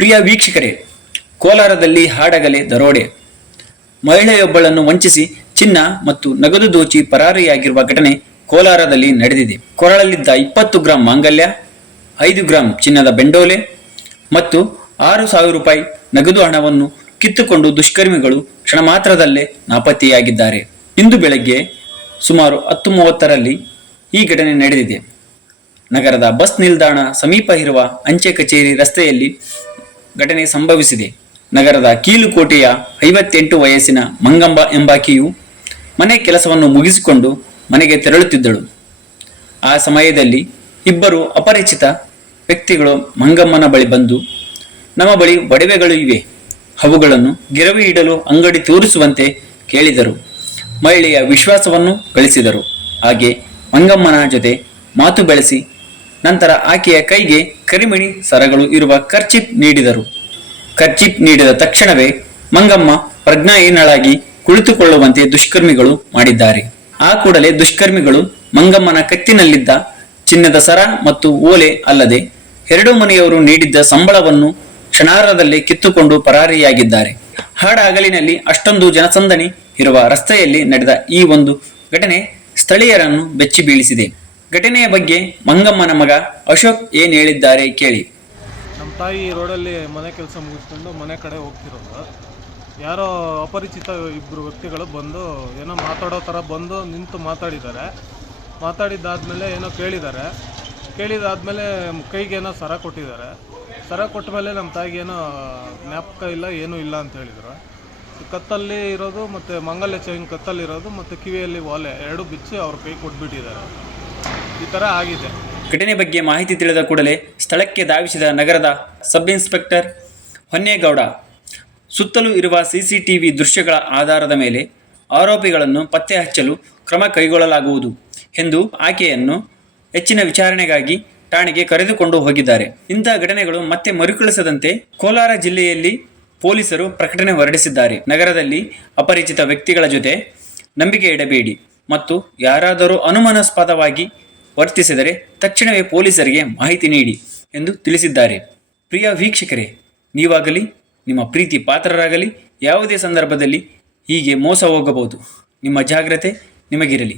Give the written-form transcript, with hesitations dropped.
ಪ್ರಿಯ ವೀಕ್ಷಕರೇ, ಕೋಲಾರದಲ್ಲಿ ಹಾಡಗಲೆ ದರೋಡೆ. ಮಹಿಳೆಯೊಬ್ಬಳನ್ನು ವಂಚಿಸಿ ಚಿನ್ನ ಮತ್ತು ನಗದು ದೋಚಿ ಪರಾರಿಯಾಗಿರುವ ಘಟನೆ ಕೋಲಾರದಲ್ಲಿ ನಡೆದಿದೆ. ಕೊರಳಲ್ಲಿದ್ದ 20 ಗ್ರಾಂ ಮಾಂಗಲ್ಯ, 5 ಗ್ರಾಂ ಚಿನ್ನದ ಬೆಂಡೋಲೆ ಮತ್ತು 6,000 ರೂಪಾಯಿ ನಗದು ಹಣವನ್ನು ಕಿತ್ತುಕೊಂಡು ದುಷ್ಕರ್ಮಿಗಳು ಕ್ಷಣ ಮಾತ್ರದಲ್ಲೇ ನಾಪತ್ತೆಯಾಗಿದ್ದಾರೆ. ಇಂದು ಬೆಳಗ್ಗೆ ಸುಮಾರು 10:30ರಲ್ಲಿ ಈ ಘಟನೆ ನಡೆದಿದೆ. ನಗರದ ಬಸ್ ನಿಲ್ದಾಣ ಸಮೀಪ ಇರುವ ಅಂಚೆ ಕಚೇರಿ ರಸ್ತೆಯಲ್ಲಿ ಘಟನೆ ಸಂಭವಿಸಿದೆ. ನಗರದ ಕೀಲುಕೋಟೆಯ 58 ವಯಸ್ಸಿನ ಮಂಗಮ್ಮ ಎಂಬಾಕೆಯು ಮನೆ ಕೆಲಸವನ್ನು ಮುಗಿಸಿಕೊಂಡು ಮನೆಗೆ ತೆರಳುತ್ತಿದ್ದಳು. ಆ ಸಮಯದಲ್ಲಿ ಇಬ್ಬರು ಅಪರಿಚಿತ ವ್ಯಕ್ತಿಗಳು ಮಂಗಮ್ಮನ ಬಳಿ ಬಂದು, ನಮ್ಮ ಬಳಿ ಒಡವೆಗಳು ಇವೆ, ಅವುಗಳನ್ನು ಗಿರವಿ ಇಡಲು ಅಂಗಡಿ ತೋರಿಸುವಂತೆ ಕೇಳಿದರು. ಮಹಿಳೆಯ ವಿಶ್ವಾಸವನ್ನು ಗಳಿಸಿದರು. ಹಾಗೆ ಮಂಗಮ್ಮನ ಜೊತೆ ಮಾತು ಬೆಳೆಸಿ ನಂತರ ಆಕೆಯ ಕೈಗೆ ಕರಿಮಣಿ ಸರಗಳು ಇರುವ ಕರ್ಚಿಪ್ ನೀಡಿದರು. ಕರ್ಚಿಪ್ ನೀಡಿದ ತಕ್ಷಣವೇ ಮಂಗಮ್ಮ ಪ್ರಜ್ಞಾಹೀನಳಾಗಿ ಕುಳಿತುಕೊಳ್ಳುವಂತೆ ದುಷ್ಕರ್ಮಿಗಳು ಮಾಡಿದ್ದಾರೆ. ಆ ಕೂಡಲೇ ದುಷ್ಕರ್ಮಿಗಳು ಮಂಗಮ್ಮನ ಕತ್ತಿನಲ್ಲಿದ್ದ ಚಿನ್ನದ ಸರ ಮತ್ತು ಓಲೆ ಅಲ್ಲದೆ 2 ಮನೆಯವರು ನೀಡಿದ್ದ ಸಂಬಳವನ್ನು ಕ್ಷಣಾರ್ಧದಲ್ಲೇ ಕಿತ್ತುಕೊಂಡು ಪರಾರಿಯಾಗಿದ್ದಾರೆ. ಹಾಡ ಹಗಲಿನಲ್ಲಿ ಅಷ್ಟೊಂದು ಜನಸಂದಣಿ ಇರುವ ರಸ್ತೆಯಲ್ಲಿ ನಡೆದ ಈ ಒಂದು ಘಟನೆ ಸ್ಥಳೀಯರನ್ನು ಬೆಚ್ಚಿ ಬೀಳಿಸಿದೆ. ಘಟನೆಯ ಬಗ್ಗೆ ಮಂಗಮ್ಮನ ಮಗ ಅಶೋಕ್ ಏನ್ ಹೇಳಿದ್ದಾರೆ ಕೇಳಿ. ನಮ್ಮ ತಾಯಿ ರೋಡಲ್ಲಿ ಮನೆ ಕೆಲಸ ಮುಗಿಸ್ಕೊಂಡು ಮನೆ ಕಡೆ ಹೋಗ್ತಿರೋದು, ಯಾರೋ ಅಪರಿಚಿತ ಇಬ್ಬರು ವ್ಯಕ್ತಿಗಳು ಬಂದು ಏನೋ ಮಾತಾಡೋ ಥರ ಬಂದು ನಿಂತು ಮಾತಾಡಿದ್ದಾದಮೇಲೆ ಏನೋ ಕೇಳಿದಾದ್ಮೇಲೆ ಕೈಗೇನೋ ಸರ ಕೊಟ್ಟಿದ್ದಾರೆ. ಸರ ಕೊಟ್ಟ ಮೇಲೆ ನಮ್ಮ ತಾಯಿಗೇನೋ ಜ್ಞಾಪಕ ಇಲ್ಲ, ಏನೂ ಇಲ್ಲ ಅಂತ ಹೇಳಿದರು. ಕತ್ತಲ್ಲಿ ಇರೋದು ಮತ್ತು ಮಂಗಲ್ಯ ಚೈನ್ ಕತ್ತಲ್ಲಿರೋದು ಮತ್ತು ಕಿವಿಯಲ್ಲಿ ಓಲೆ 2 ಬಿಚ್ಚಿ ಅವ್ರ ಕೈ ಕೊಟ್ಬಿಟ್ಟಿದ್ದಾರೆ. ಈ ಥರ ಆಗಿದೆ. ಘಟನೆ ಬಗ್ಗೆ ಮಾಹಿತಿ ತಿಳಿದ ಕೂಡಲೇ ಸ್ಥಳಕ್ಕೆ ಧಾವಿಸಿದ ನಗರದ ಸಬ್ ಇನ್ಸ್ಪೆಕ್ಟರ್ ಹೊನ್ನೇಗೌಡ ಸುತ್ತಲೂ ಇರುವ CCTV ದೃಶ್ಯಗಳ ಆಧಾರದ ಮೇಲೆ ಆರೋಪಿಗಳನ್ನು ಪತ್ತೆ ಹಚ್ಚಲು ಕ್ರಮ ಕೈಗೊಳ್ಳಲಾಗುವುದು ಎಂದು ಆಕೆಯನ್ನು ಹೆಚ್ಚಿನ ವಿಚಾರಣೆಗಾಗಿ ಠಾಣೆಗೆ ಕರೆದುಕೊಂಡು ಹೋಗಿದ್ದಾರೆ. ಇಂತಹ ಘಟನೆಗಳು ಮತ್ತೆ ಮರುಕಳಿಸದಂತೆ ಕೋಲಾರ ಜಿಲ್ಲೆಯಲ್ಲಿ ಪೊಲೀಸರು ಪ್ರಕಟಣೆ ಹೊರಡಿಸಿದ್ದಾರೆ. ನಗರದಲ್ಲಿ ಅಪರಿಚಿತ ವ್ಯಕ್ತಿಗಳ ಜೊತೆ ನಂಬಿಕೆ ಇಡಬೇಡಿ ಮತ್ತು ಯಾರಾದರೂ ಅನುಮಾನಾಸ್ಪದವಾಗಿ ವರ್ತಿಸಿದರೆ ತಕ್ಷಣವೇ ಪೊಲೀಸರಿಗೆ ಮಾಹಿತಿ ನೀಡಿ ಎಂದು ತಿಳಿಸಿದ್ದಾರೆ. ಪ್ರಿಯ ವೀಕ್ಷಕರೇ, ನೀವಾಗಲಿ ನಿಮ್ಮ ಪ್ರೀತಿ ಪಾತ್ರರಾಗಲಿ ಯಾವುದೇ ಸಂದರ್ಭದಲ್ಲಿ ಹೀಗೆ ಮೋಸ ಹೋಗಬಹುದು. ನಿಮ್ಮ ಜಾಗ್ರತೆ ನಿಮಗಿರಲಿ.